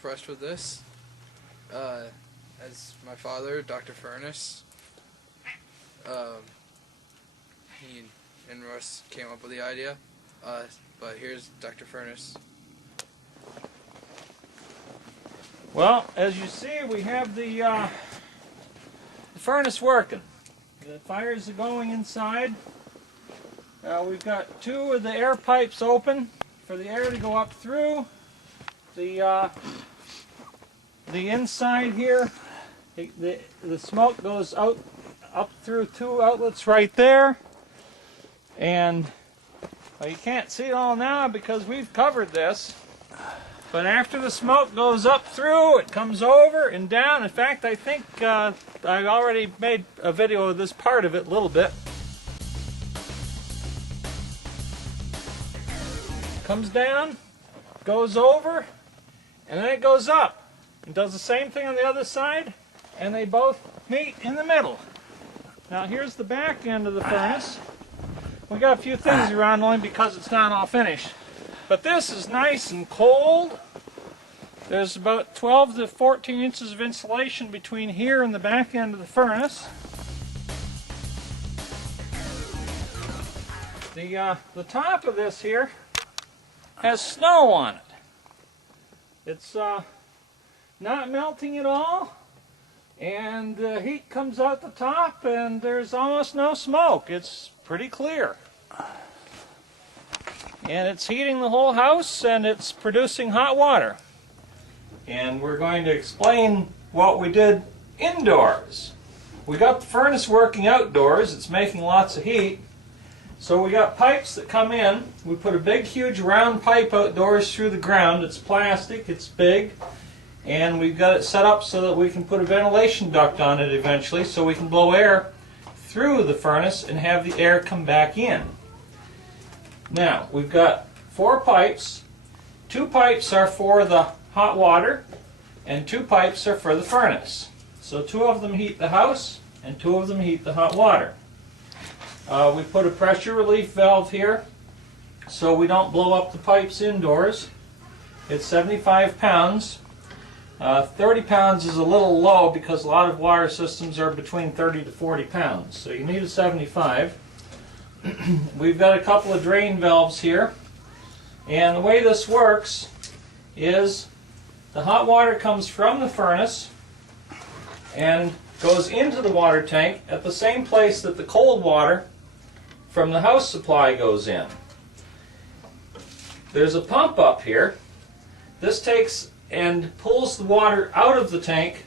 impressed with this. As my father, Dr. Furness, he and Russ came up with the idea. But here's Dr. Furness. Well, as you see, we have the furnace working. The fires are going inside. We've got two of the air pipes open for the air to go up through. The inside here, the smoke goes out up through two outlets right there. And well, you can't see it all now because we've covered this. But after the smoke goes up through, it comes over and down. In fact, I think I already made a video of this part of it a little bit. Comes down, goes over, and then it goes up. It does the same thing on the other side, and they both meet in the middle. Now here's the back end of the furnace. We got a few things around only because it's not all finished. But this is nice and cold. There's about 12 to 14 inches of insulation between here and the back end of the furnace. The top of this here has snow on it. It's not melting at all, and the heat comes out the top and there's almost no smoke. It's pretty clear. And it's heating the whole house and it's producing hot water. And we're going to explain what we did indoors. We got the furnace working outdoors. It's making lots of heat. So we got pipes that come in. We put a big huge round pipe outdoors through the ground. It's plastic, it's big, and we've got it set up so that we can put a ventilation duct on it eventually so we can blow air through the furnace and have the air come back in. Now, we've got 4 pipes. 2 pipes are for the hot water, and 2 pipes are for the furnace. So 2 of them heat the house, and 2 of them heat the hot water. We put a pressure relief valve here, so we don't blow up the pipes indoors. It's 75 pounds. 30 pounds is a little low because a lot of water systems are between 30 to 40 pounds, so you need a 75. We've got a couple of drain valves here, and the way this works is the hot water comes from the furnace and goes into the water tank at the same place that the cold water from the house supply goes in. There's a pump up here. This takes and pulls the water out of the tank,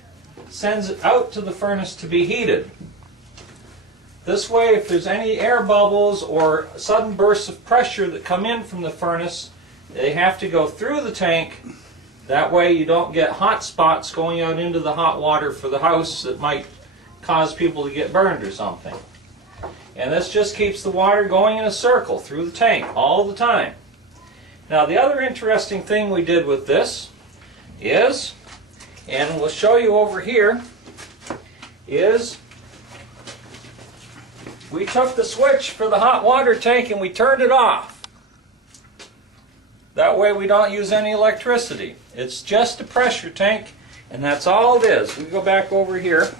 sends it out to the furnace to be heated. This way, if there's any air bubbles or sudden bursts of pressure that come in from the furnace, they have to go through the tank. That way you don't get hot spots going out into the hot water for the house that might cause people to get burned or something. And this just keeps the water going in a circle through the tank all the time. Now the other interesting thing we did with this is, and we'll show you over here, is we took the switch for the hot water tank and we turned it off. That way we don't use any electricity. It's just a pressure tank, and that's all it is. We go back over here.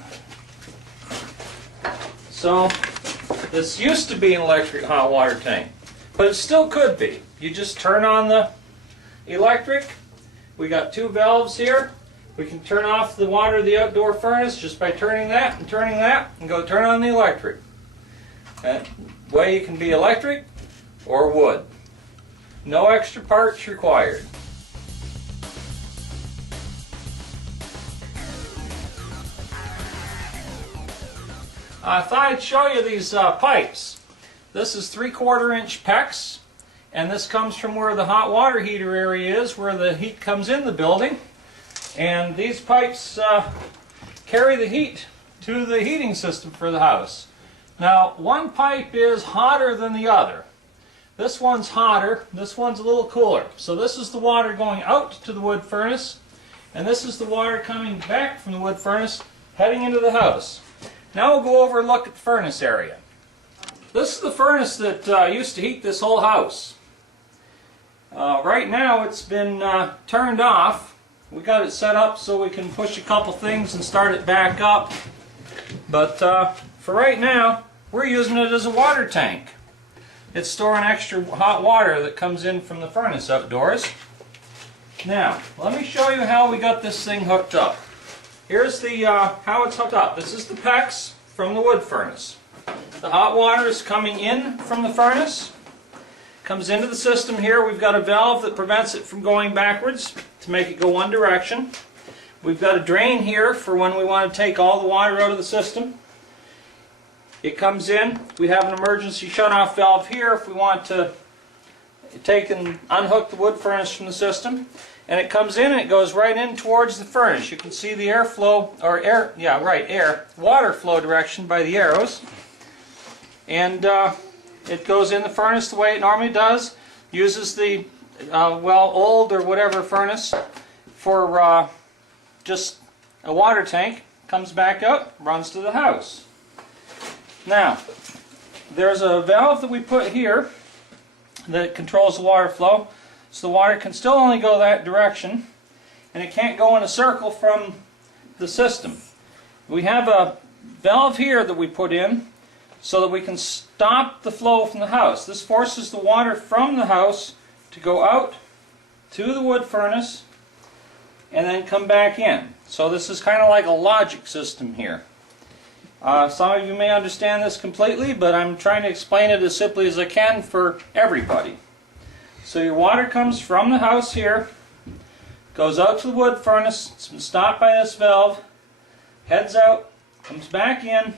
So this used to be an electric hot water tank, but it still could be. You just turn on the electric. We got 2 valves here. We can turn off the water of the outdoor furnace just by turning that, and go turn on the electric. That way you can be electric or wood. No extra parts required. I thought I'd show you these pipes. This is 3/4 inch PEX, and this comes from where the hot water heater area is, where the heat comes in the building. And these pipes carry the heat to the heating system for the house. Now, one pipe is hotter than the other. This one's hotter, this one's a little cooler. So this is the water going out to the wood furnace, and this is the water coming back from the wood furnace, heading into the house. Now we'll go over and look at the furnace area. This is the furnace that used to heat this whole house. Right now it's been turned off. we got it set up so we can push a couple things and start it back up. But for right now, we're using it as a water tank. It's storing extra hot water that comes in from the furnace outdoors. Now, let me show you how we got this thing hooked up. Here's the how it's hooked up. This is the PEX from the wood furnace. The hot water is coming in from the furnace, comes into the system here. We've got a valve that prevents it from going backwards to make it go one direction. We've got a drain here for when we want to take all the water out of the system. It comes in. We have an emergency shut-off valve here if we want to take and unhook the wood furnace from the system. And it comes in and it goes right in towards the furnace. You can see the airflow, or water flow direction by the arrows. And it goes in the furnace the way it normally does. Uses the, old or whatever furnace for just a water tank. Comes back out, runs to the house. Now, there's a valve that we put here that controls the water flow. So the water can still only go that direction, and it can't go in a circle from the system. We have a valve here that we put in so that we can stop the flow from the house. This forces the water from the house to go out to the wood furnace and then come back in. So this is kind of like a logic system here. Some of you may understand this completely, but I'm trying to explain it as simply as I can for everybody. So your water comes from the house here, goes out to the wood furnace, it's been stopped by this valve, heads out, comes back in,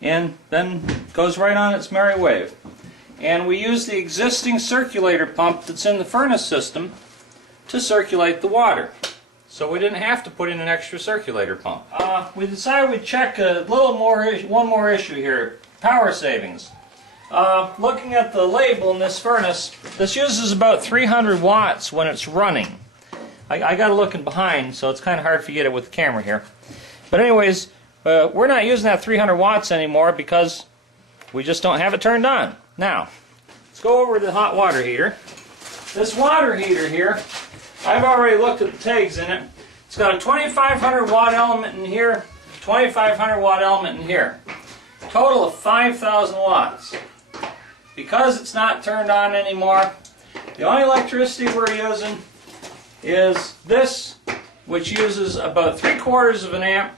and then goes right on its merry way. And we use the existing circulator pump that's in the furnace system to circulate the water. So we didn't have to put in an extra circulator pump. We decided we'd check one more issue here, power savings. Looking at the label in this furnace, this uses about 300 watts when it's running. I got to look in behind, so it's kind of hard to get it with the camera here. But anyways, we're not using that 300 watts anymore because we just don't have it turned on. Now, let's go over to the hot water heater. This water heater here, I've already looked at the tags in it. It's got a 2500 watt element in here, 2500 watt element in here. Total of 5,000 watts. Because it's not turned on anymore, the only electricity we're using is this, which uses about 3/4 of an amp,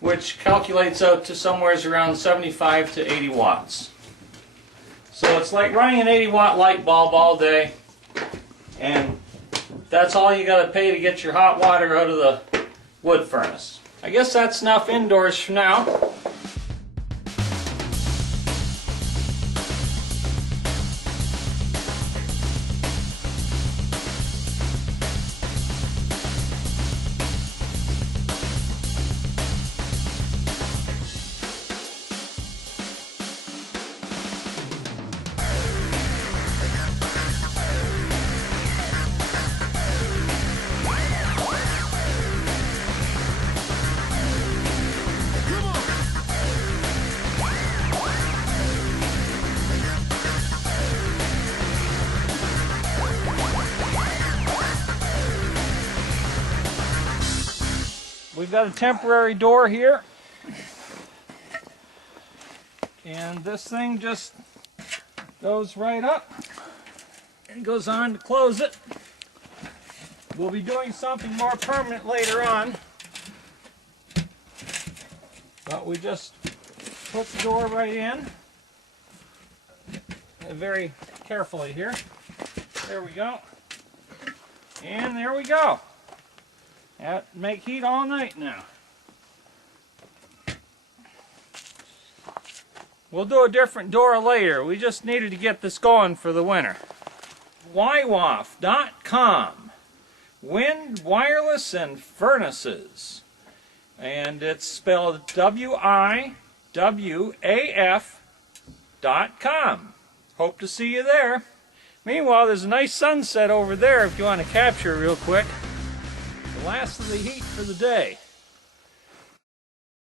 which calculates out to somewhere around 75 to 80 watts. So it's like running an 80 watt light bulb all day, and that's all you got to pay to get your hot water out of the wood furnace. I guess that's enough indoors for now. We've got a temporary door here, and this thing just goes right up and goes on to close it. We'll be doing something more permanent later on, but we just put the door right in very carefully here. There we go, and there we go. Make heat all night now. We'll do a different door later. We just needed to get this going for the winter. Wiwaf.com. Wind, wireless, and furnaces. And it's spelled WIWAF.com. Hope to see you there. Meanwhile, there's a nice sunset over there if you want to capture it real quick. The last of the heat for the day.